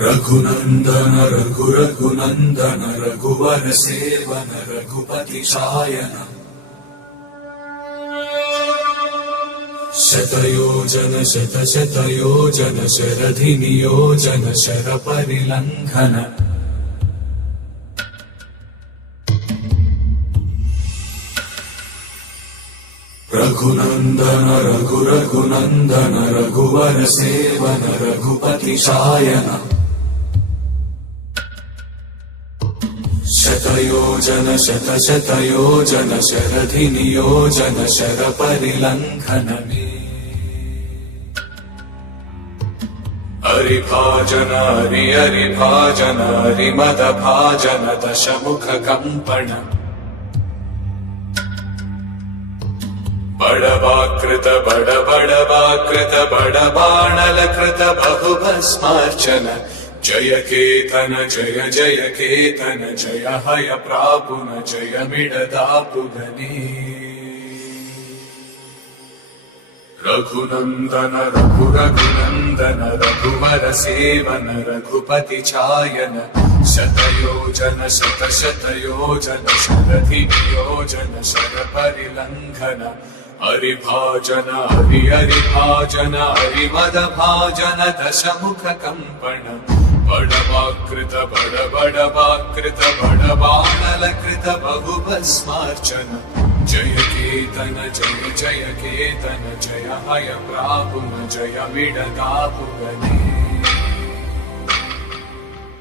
रघुनंदन रघुनंदन रघुवर सेवन रघुपति शायन शतयोजन शतयोजन शरधि नियोजन शर परिलंघन रघुनंदन रघुनंदन रघुवर सेवन रघुपति शायन शतयोजन शतयोजन शरधि नियोजन शर परिलंघन हरिभाजन हरिभाजन हरिमद भाजन दशमुख कंपन बड़वाकृत बड़वाकृत बड़बाणलकृत बहुभस्मार्चन जय केतन जय जय केतन जय हय प्रापुन जय मिडदापुगनी रघुनंदन रघुनंदन रघुवर सेवन रघुपति चायन शतयोजन शतयोजन शरधि नियोजन शर परिलंघन हरिभाजन हरिभाजन हरिमद भाजन दशमुख कंपन बड़वाकृत बड़वाकृत बड़बाणलकृत बहुभस्मार्चन जय केतन जय जय केतन जय हय प्रापुन जय मिडदापुगनी